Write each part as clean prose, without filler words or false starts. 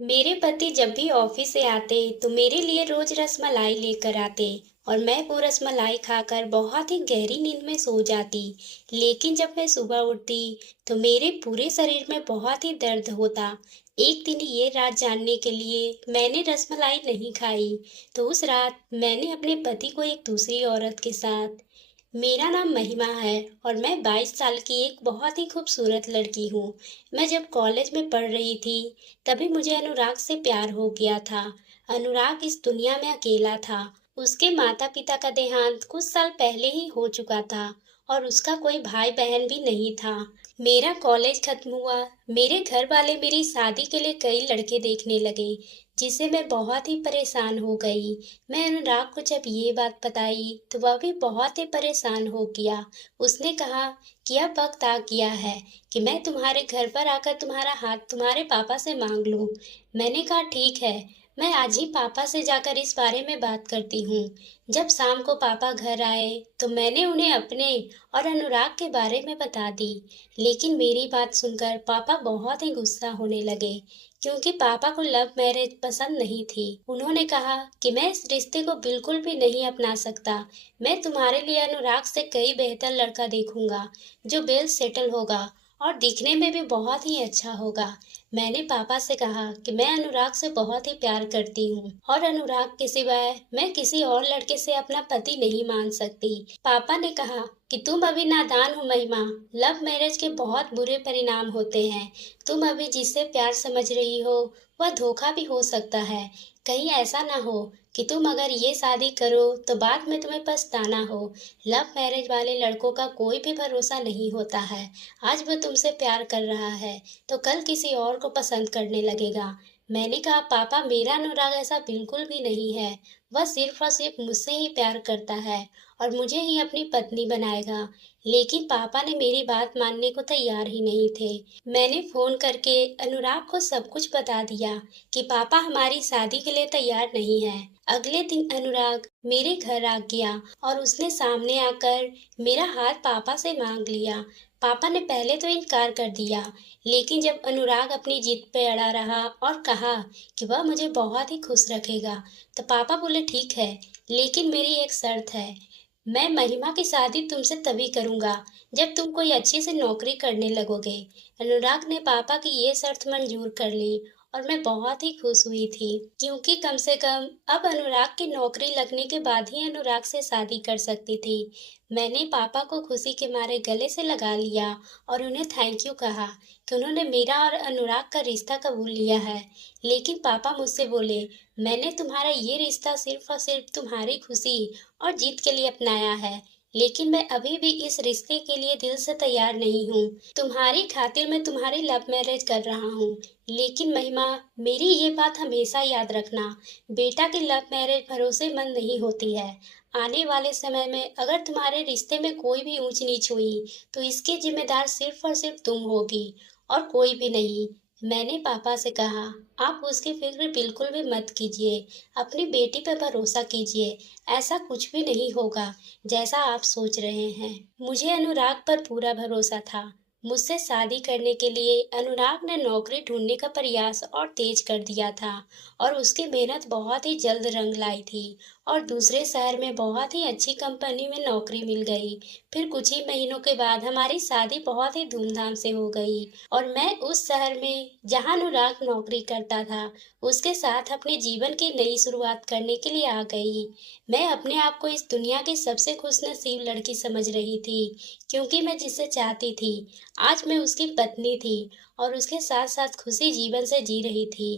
मेरे पति जब भी ऑफिस से आते तो मेरे लिए रोज रसमलाई लेकर आते और मैं वो रसमलाई खाकर बहुत ही गहरी नींद में सो जाती। लेकिन जब मैं सुबह उठती तो मेरे पूरे शरीर में बहुत ही दर्द होता। एक दिन ये रात जानने के लिए मैंने रसमलाई नहीं खाई तो उस रात मैंने अपने पति को एक दूसरी औरत के साथ। मेरा नाम महिमा है और मैं 22 साल की एक बहुत ही खूबसूरत लड़की हूँ। मैं जब कॉलेज में पढ़ रही थी तभी मुझे अनुराग से प्यार हो गया था। अनुराग इस दुनिया में अकेला था। उसके माता पिता का देहांत कुछ साल पहले ही हो चुका था और उसका कोई भाई बहन भी नहीं था। मेरा कॉलेज खत्म हुआ। मेरे घर वाले मेरी शादी के लिए कई लड़के देखने लगे जिससे मैं बहुत ही परेशान हो गई। मैं अनुराग को जब ये बात बताई तो वह भी बहुत ही परेशान हो गया। उसने कहा कि अब वक्त आ गया है कि मैं तुम्हारे घर पर आकर तुम्हारा हाथ तुम्हारे पापा से मांग लूं। मैंने कहा ठीक है, मैं आज ही पापा से जाकर इस बारे में बात करती हूँ। जब शाम को पापा घर आए तो मैंने उन्हें अपने और अनुराग के बारे में बता दी। लेकिन मेरी बात सुनकर पापा बहुत ही गुस्सा होने लगे क्योंकि पापा को लव मैरिज पसंद नहीं थी। उन्होंने कहा कि मैं इस रिश्ते को बिल्कुल भी नहीं अपना सकता। मैं तुम्हारे लिए अनुराग से कई बेहतर लड़का देखूंगा जो वेल सेटल होगा और दिखने में भी बहुत ही अच्छा होगा। मैंने पापा से कहा कि मैं अनुराग से बहुत ही प्यार करती हूँ और अनुराग के सिवाय मैं किसी और लड़के से अपना पति नहीं मान सकती। पापा ने कहा कि तुम अभी नादान हो महिमा। लव मैरिज के बहुत बुरे परिणाम होते हैं। तुम अभी जिससे प्यार समझ रही हो वह धोखा भी हो सकता है। कहीं ऐसा ना हो कि तुम अगर ये शादी करो तो बाद में तुम्हें पछताना हो। लव मैरिज वाले लड़कों का कोई भी भरोसा नहीं होता है। आज वो तुमसे प्यार कर रहा है तो कल किसी और को पसंद करने लगेगा। मैंने कहा पापा, मेरा अनुराग ऐसा बिल्कुल भी नहीं है। वह सिर्फ और सिर्फ मुझसे ही प्यार करता है और मुझे ही अपनी पत्नी बनाएगा। लेकिन पापा ने मेरी बात मानने को तैयार ही नहीं थे। मैंने फोन करके अनुराग को सब कुछ बता दिया कि पापा हमारी शादी के लिए तैयार नहीं है। अगले दिन अनुराग मेरे घर आ गया और उसने सामने आकर मेरा हाथ पापा से मांग लिया। पापा ने पहले तो इनकार कर दिया, लेकिन जब अनुराग अपनी जिद पे अड़ा रहा और कहा कि वह मुझे बहुत ही खुश रखेगा तो पापा बोले ठीक है, लेकिन मेरी एक शर्त है। मैं महिमा की शादी तुमसे तभी करूंगा जब तुम कोई अच्छी से नौकरी करने लगोगे। अनुराग ने पापा की ये शर्त मंजूर कर ली और मैं बहुत ही खुश हुई थी क्योंकि कम से कम अब अनुराग की नौकरी लगने के बाद ही अनुराग से शादी कर सकती थी। मैंने पापा को खुशी के मारे गले से लगा लिया और उन्हें थैंक यू कहा कि उन्होंने मेरा और अनुराग का रिश्ता कबूल लिया है। लेकिन पापा मुझसे बोले, मैंने तुम्हारा ये रिश्ता सिर्फ और सिर्फ तुम्हारी खुशी और जीत के लिए अपनाया है, लेकिन मैं अभी भी इस रिश्ते के लिए दिल से तैयार नहीं हूँ। तुम्हारी खातिर मैं तुम्हारी लव मैरिज कर रहा हूँ। लेकिन महिमा, मेरी ये बात हमेशा याद रखना, बेटा की लव मैरिज भरोसेमंद नहीं होती है। आने वाले समय में अगर तुम्हारे रिश्ते में कोई भी ऊंच नीच हुई तो इसकी जिम्मेदार सिर्फ और सिर्फ तुम होगी और कोई भी नहीं। मैंने पापा से कहा, आप उसकी फिक्र बिल्कुल भी मत कीजिए। अपनी बेटी पर भरोसा कीजिए। ऐसा कुछ भी नहीं होगा जैसा आप सोच रहे हैं। मुझे अनुराग पर पूरा भरोसा था। मुझसे शादी करने के लिए अनुराग ने नौकरी ढूंढने का प्रयास और तेज कर दिया था और उसकी मेहनत बहुत ही जल्द रंग लाई थी और दूसरे शहर में बहुत ही अच्छी कंपनी में नौकरी मिल गई। फिर कुछ ही महीनों के बाद हमारी शादी बहुत ही धूमधाम से हो गई और मैं उस शहर में जहां अनुराग नौकरी करता था उसके साथ अपने जीवन की नई शुरुआत करने के लिए आ गई। मैं अपने आप को इस दुनिया की सबसे खुशनसीब लड़की समझ रही थी क्योंकि मैं जिसे चाहती थी आज मैं उसकी पत्नी थी और उसके साथ साथ खुशी जीवन से जी रही थी।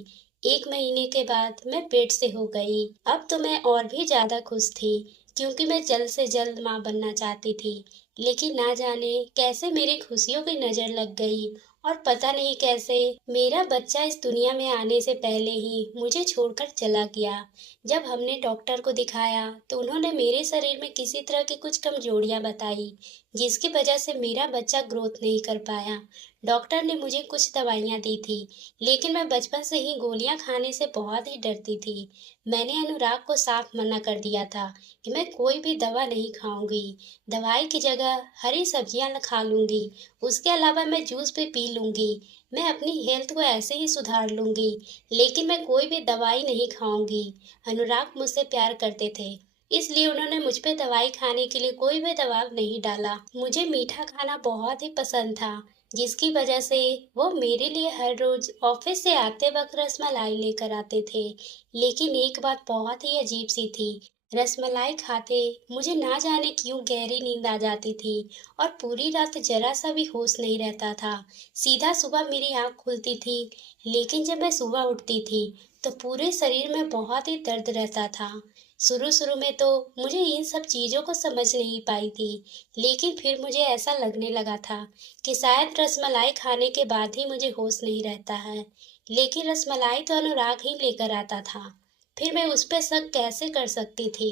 1 महीने के बाद मैं पेट से हो गई। अब तो मैं और भी ज्यादा खुश थी क्योंकि मैं जल्द से जल्द माँ बनना चाहती थी। लेकिन ना जाने कैसे मेरी खुशियों की नजर लग गई और पता नहीं कैसे मेरा बच्चा इस दुनिया में आने से पहले ही मुझे छोड़कर चला गया। जब हमने डॉक्टर को दिखाया तो उन्होंने मेरे शरीर में किसी तरह की कुछ कमजोरियां बताई। जिसकी वजह से मेरा बच्चा ग्रोथ नहीं कर पाया। डॉक्टर ने मुझे कुछ दवाइयाँ दी थी, लेकिन मैं बचपन से ही गोलियाँ खाने से बहुत ही डरती थी। मैंने अनुराग को साफ मना कर दिया था कि मैं कोई भी दवा नहीं खाऊंगी। दवाई की जगह हरी सब्जियाँ खा लूंगी। उसके अलावा मैं जूस भी पी लूंगी। मैं अपनी हेल्थ को ऐसे ही सुधार लूंगी, लेकिन मैं कोई भी दवाई नहीं खाऊंगी। अनुराग मुझसे प्यार करते थे, इसलिए उन्होंने मुझ पे दवाई खाने के लिए कोई भी दबाव नहीं डाला। मुझे मीठा खाना बहुत ही पसंद था, जिसकी वजह से वो मेरे लिए हर रोज ऑफिस से आते वक्त रसमलाई लेकर आते थे। लेकिन एक बात बहुत ही अजीब सी थी। रसमलाई खाते मुझे ना जाने क्यों गहरी नींद आ जाती थी और पूरी रात जरा सा भी होश नहीं रहता था। सीधा सुबह मेरी आंख खुलती थी, लेकिन जब मैं सुबह उठती थी तो पूरे शरीर में बहुत ही दर्द रहता था। शुरू शुरू में तो मुझे इन सब चीजों को समझ नहीं पाई थी, लेकिन फिर मुझे ऐसा लगने लगा था कि शायद रसमलाई खाने के बाद ही मुझे होश नहीं रहता है। लेकिन रसमलाई तो अनुराग ही लेकर आता था, फिर मैं उस पर शक कैसे कर सकती थी।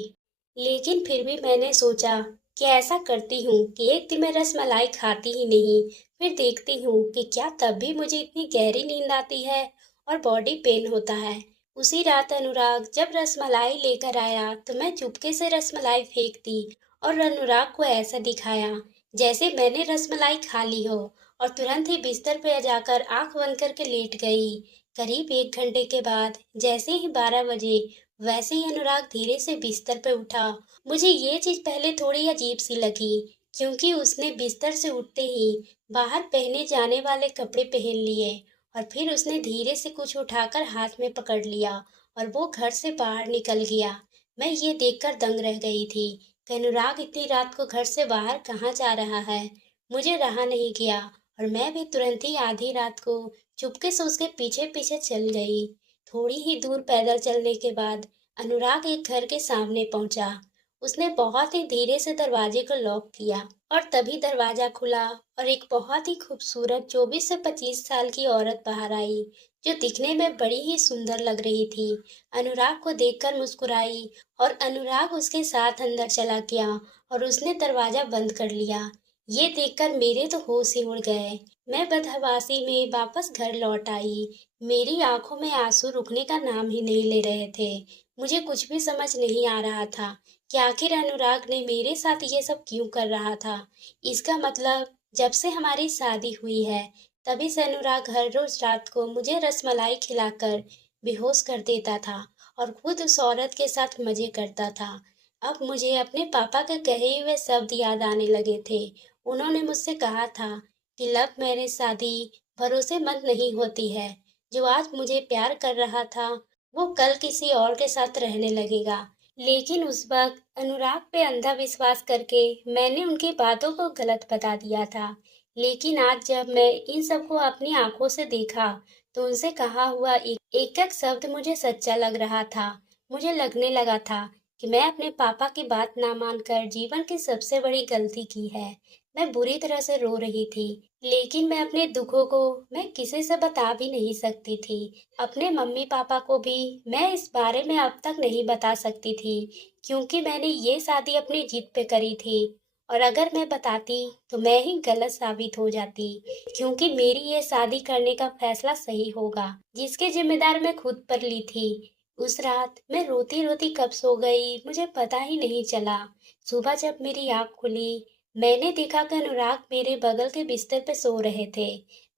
लेकिन फिर भी मैंने सोचा कि ऐसा करती हूँ कि एक दिन मैं रसमलाई खाती ही नहीं, फिर देखती हूँ कि क्या तब भी मुझे इतनी गहरी नींद आती है और बॉडी पेन होता है। उसी रात अनुराग जब रसमलाई लेकर आया तो मैं चुपके से रसमलाई फेंक दी और अनुराग को ऐसा दिखाया जैसे मैंने रसमलाई खा ली हो, और तुरंत ही बिस्तर पे जाकर आंख बंद करके लेट गई। करीब 1 घंटे के बाद जैसे ही 12 बजे, वैसे ही अनुराग धीरे से बिस्तर पे उठा। मुझे ये चीज पहले थोड़ी अजीब सी लगी, क्योंकि उसने बिस्तर से उठते ही बाहर पहने जाने वाले कपड़े पहन लिए और फिर उसने धीरे से कुछ उठाकर हाथ में पकड़ लिया और वो घर से बाहर निकल गया। मैं ये देखकर दंग रह गई थी कि अनुराग इतनी रात को घर से बाहर कहाँ जा रहा है। मुझे रहा नहीं गया और मैं भी तुरंत ही आधी रात को चुपके से उसके पीछे पीछे चल गई। थोड़ी ही दूर पैदल चलने के बाद अनुराग एक घर के सामने पहुंचा। उसने बहुत ही धीरे से दरवाजे को लॉक किया और तभी दरवाजा खुला और एक बहुत ही खूबसूरत 24 से 25 साल की औरत बाहर आई, जो दिखने में बड़ी ही सुंदर लग रही थी। अनुराग को देखकर मुस्कुराई और अनुराग उसके साथ अंदर चला गया और उसने दरवाजा बंद कर लिया। ये देखकर मेरे तो होश ही उड़ गए। मैं बदहवासी में वापस घर लौट आई। मेरी आंखों में आंसू रुकने का नाम ही नहीं ले रहे थे। मुझे कुछ भी समझ नहीं आ रहा था कि आखिर अनुराग ने मेरे साथ ये सब क्यों कर रहा था। इसका मतलब जब से हमारी शादी हुई है, तभी से अनुराग हर रोज रात को मुझे रसमलाई खिलाकर बेहोश कर देता था और खुद उस औरत के साथ मजे करता था। अब मुझे अपने पापा के कहे हुए शब्द याद आने लगे थे। उन्होंने मुझसे कहा था कि लव मैरिज शादी भरोसेमंद नहीं होती है। जो आज मुझे प्यार कर रहा था, वो कल किसी और के साथ रहने लगेगा। लेकिन उस वक्त अनुराग पे अंधा विश्वास करके मैंने उनकी बातों को गलत बता दिया था। लेकिन आज जब मैं इन सबको अपनी आंखों से देखा, तो उनसे कहा हुआ एक एक शब्द मुझे सच्चा लग रहा था। मुझे लगने लगा था कि मैं अपने पापा की बात ना मानकर जीवन की सबसे बड़ी गलती की है। मैं बुरी तरह से रो रही थी, लेकिन मैं अपने दुखों को मैं किसी से बता भी नहीं सकती थी। अपने मम्मी पापा को भी मैं इस बारे में अब तक नहीं बता सकती थी, क्योंकि मैंने ये शादी अपनी जिद पे करी थी और अगर मैं बताती तो मैं ही गलत साबित हो जाती, क्योंकि मेरी ये शादी करने का फैसला सही होगा, जिसकी जिम्मेदार मैं खुद पर ली थी। उस रात मैं रोती रोती कब सो गई मुझे पता ही नहीं चला। सुबह जब मेरी आँख खुली, मैंने देखा कि अनुराग मेरे बगल के बिस्तर पे सो रहे थे।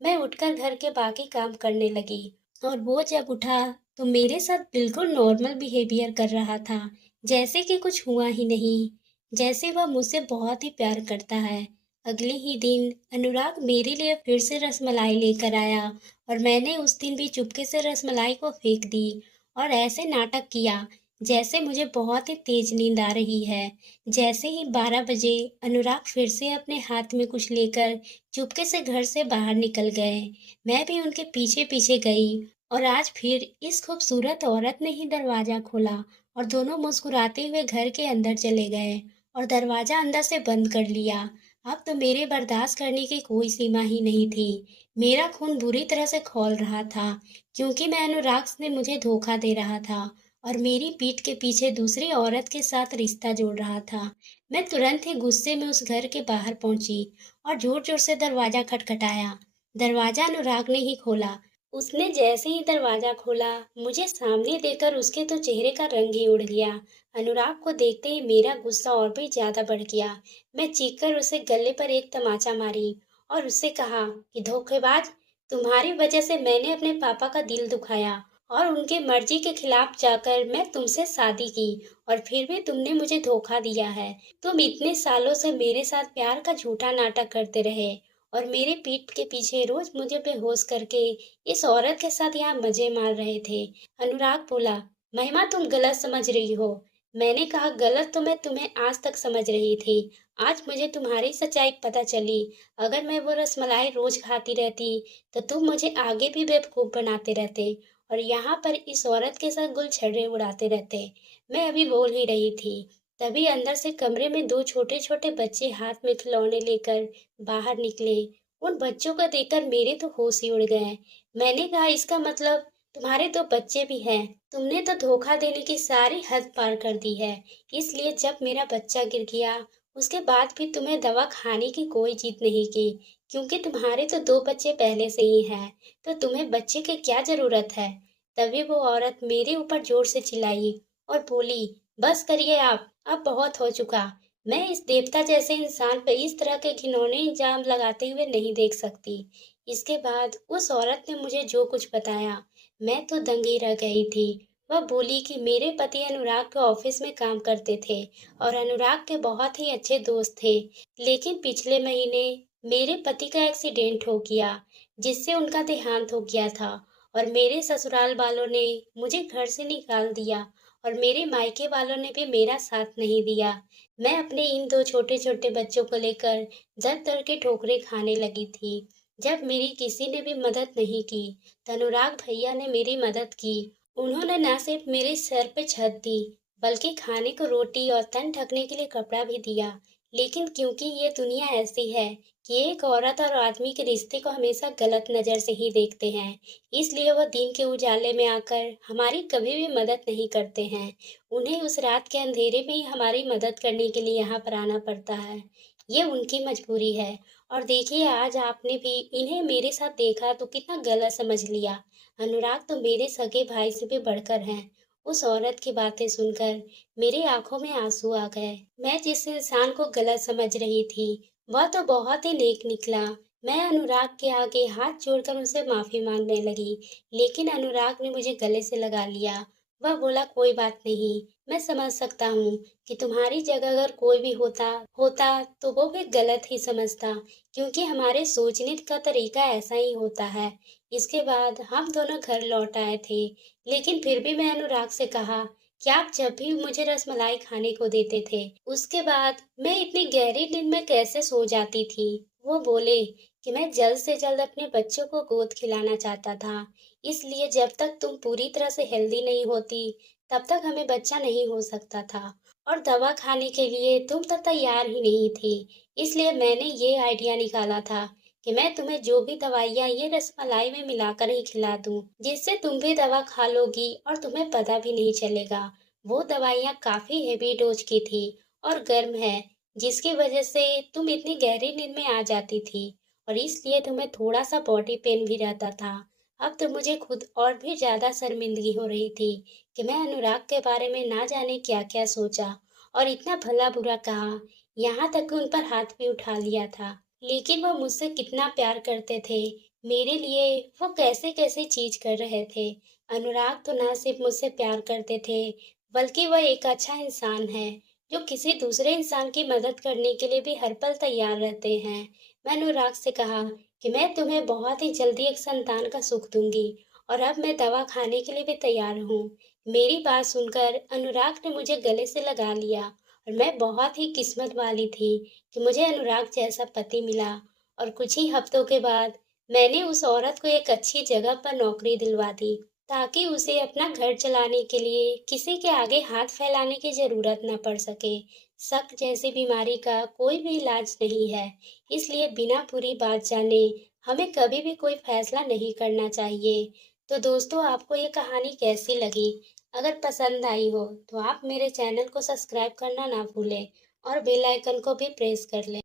मैं उठकर घर के बाकी काम करने लगी और वो जब उठा तो मेरे साथ बिल्कुल नॉर्मल बिहेवियर कर रहा था, जैसे कि कुछ हुआ ही नहीं, जैसे वह मुझसे बहुत ही प्यार करता है। अगले ही दिन अनुराग मेरे लिए फिर से रसमलाई लेकर आया और मैंने उस दिन भी चुपके से रसमलाई को फेंक दी और ऐसे नाटक किया जैसे मुझे बहुत ही तेज नींद आ रही है। जैसे ही 12 बजे अनुराग फिर से अपने हाथ में कुछ लेकर चुपके से घर से बाहर निकल गए। मैं भी उनके पीछे पीछे गई और आज फिर इस खूबसूरत औरत ने ही दरवाजा खोला और दोनों मुस्कुराते हुए घर के अंदर चले गए और दरवाजा अंदर से बंद कर लिया। अब तो मेरे बर्दाश्त करने की कोई सीमा ही नहीं थी। मेरा खून बुरी तरह से खौल रहा था, क्योंकि मैं अनुराग ने मुझे धोखा दे रहा था और मेरी पीठ के पीछे दूसरी औरत के साथ रिश्ता जोड़ रहा था। मैं तुरंत ही गुस्से में उस घर के बाहर पहुंची और जोर-जोर से दरवाजा खटखटाया। दरवाजा अनुराग ने ही खोला। उसने जैसे ही दरवाजा खोला, मुझे सामने देखकर उसके तो चेहरे का रंग ही उड़ गया। अनुराग को देखते ही मेरा गुस्सा और भी ज्यादा बढ़ गया। मैं चीखकर उसे गले पर एक तमाचा मारी और उससे कहा कि धोखेबाज, तुम्हारी वजह से मैंने अपने पापा का दिल दुखाया और उनके मर्जी के खिलाफ जाकर मैं तुमसे शादी की और फिर भी तुमने मुझे धोखा दिया है। तुम इतने सालों से मेरे साथ प्यार का झूठा नाटक करते रहे और मेरे पीठ के पीछे रोज मुझे बेहोश करके इस औरत के साथ यहाँ मजे मार रहे थे। अनुराग बोला, महिमा तुम गलत समझ रही हो। मैंने कहा, गलत तो मैं तुम्हें आज तक समझ रही थी। आज मुझे तुम्हारी सच्चाई पता चली। अगर मैं वो रसमलाई रोज खाती रहती तो तुम मुझे आगे भी बेवकूफ बनाते रहते और यहाँ पर इस औरत के साथ गुलछर्रे उड़ाते रहते। मैं अभी बोल ही रही थी, तभी अंदर से कमरे में दो छोटे छोटे बच्चे हाथ में खिलौने लेकर बाहर निकले। उन बच्चों को देखकर मेरे तो होश ही उड़ गए। मैंने कहा, इसका मतलब तुम्हारे दो बच्चे भी हैं। तुमने तो धोखा देने की सारी हद पार कर दी है। इसलिए जब मेरा बच्चा गिर गया, उसके बाद भी तुम्हें दवा खाने की कोई जिद नहीं की, क्योंकि तुम्हारे तो दो बच्चे पहले से ही हैं, तो तुम्हें बच्चे की क्या जरूरत है। तभी वो औरत मेरे ऊपर जोर से चिल्लाई और बोली, बस करिए आप, अब बहुत हो चुका। मैं इस देवता जैसे इंसान पर इस तरह के घिनौने इल्जाम लगाते हुए नहीं देख सकती। इसके बाद उस औरत ने मुझे जो कुछ बताया, मैं तो दंगी रह गई थी। वह बोली कि मेरे पति अनुराग के ऑफिस में काम करते थे और अनुराग के बहुत ही अच्छे दोस्त थे, लेकिन पिछले महीने मेरे पति का एक्सीडेंट हो गया, जिससे उनका देहांत हो गया था और मेरे ससुराल वालों ने मुझे घर से निकाल दिया और मेरे मायके वालों ने भी मेरा साथ नहीं दिया। मैं अपने इन दो छोटे छोटे बच्चों को लेकर दर दर के ठोकरें खाने लगी थी। जब मेरी किसी ने भी मदद नहीं की, तो अनुराग भैया ने मेरी मदद की। उन्होंने न सिर्फ मेरे सर पे छत दी, बल्कि खाने को रोटी और तन ढकने के लिए कपड़ा भी दिया। लेकिन क्योंकि ये दुनिया ऐसी है कि एक औरत और आदमी के रिश्ते को हमेशा गलत नजर से ही देखते हैं, इसलिए वो दिन के उजाले में आकर हमारी कभी भी मदद नहीं करते हैं। उन्हें उस रात के अंधेरे में ही हमारी मदद करने के लिए यहाँ पर आना पड़ता है। ये उनकी मजबूरी है। और देखिए, आज आपने भी इन्हें मेरे साथ देखा तो कितना गलत समझ लिया। अनुराग तो मेरे सगे भाई से भी बढ़कर हैं। उस औरत की बातें सुनकर मेरी आंखों में आंसू आ गए। मैं जिस इंसान को गलत समझ रही थी, वह तो बहुत ही नेक निकला। मैं अनुराग के आगे हाथ जोड़कर उनसे माफी मांगने लगी, लेकिन अनुराग ने मुझे गले से लगा लिया। वह बोला, कोई बात नहीं, मैं समझ सकता हूँ कि तुम्हारी जगह अगर कोई भी होता होता तो वो भी गलत ही समझता, क्योंकि हमारे सोचने का तरीका ऐसा ही होता है। इसके बाद हम दोनों घर लौट आए थे, लेकिन फिर भी मैं अनुराग से कहा कि आप जब भी मुझे रसमलाई खाने को देते थे, उसके बाद मैं इतनी गहरी नींद में कैसे सो जाती थी। वो बोले कि मैं जल्द से जल्द अपने बच्चों को गोद खिलाना चाहता था, इसलिए जब तक तुम पूरी तरह से हेल्दी नहीं होती, तब तक हमें बच्चा नहीं हो सकता था। और दवा खाने के लिए तुम तो तैयार ही नहीं थी, इसलिए मैंने ये आइडिया निकाला था कि मैं तुम्हें जो भी दवाइयाँ ये रसमलाई में मिलाकर ही खिला दूं, जिससे तुम भी दवा खा लोगी और तुम्हें पता भी नहीं चलेगा। वो दवाइयाँ काफी हेवी डोज की थी और गर्म है, जिसकी वजह से तुम इतनी गहरी नींद में आ जाती थी और इसलिए तुम्हें थोड़ा सा बॉडी पेन भी रहता था। अब तो मुझे खुद और भी ज्यादा शर्मिंदगी हो रही थी कि मैं अनुराग के बारे में ना जाने क्या क्या सोचा और इतना भला बुरा कहा, यहाँ तक कि उन पर हाथ भी उठा लिया था। लेकिन वो मुझसे कितना प्यार करते थे, मेरे लिए वो कैसे कैसे चीज कर रहे थे। अनुराग तो ना सिर्फ मुझसे प्यार करते थे, बल्कि वह एक अच्छा इंसान है जो किसी दूसरे इंसान की मदद करने के लिए भी हर पल तैयार रहते हैं। मैंने अनुराग से कहा कि मैं तुम्हें बहुत ही जल्दी एक संतान का सुख दूंगी और अब मैं दवा खाने के लिए भी तैयार हूँ। मेरी बात सुनकर अनुराग ने मुझे गले से लगा लिया और मैं बहुत ही किस्मत वाली थी कि मुझे अनुराग जैसा पति मिला। और कुछ ही हफ्तों के बाद मैंने उस औरत को एक अच्छी जगह पर नौकरी दिलवा दी, ताकि उसे अपना घर चलाने के लिए किसी के आगे हाथ फैलाने की जरूरत न पड़ सके। शक जैसी बीमारी का कोई भी इलाज नहीं है, इसलिए बिना पूरी बात जाने हमें कभी भी कोई फैसला नहीं करना चाहिए। तो दोस्तों, आपको ये कहानी कैसी लगी? अगर पसंद आई हो तो आप मेरे चैनल को सब्सक्राइब करना ना भूलें और बेल आइकन को भी प्रेस कर लें।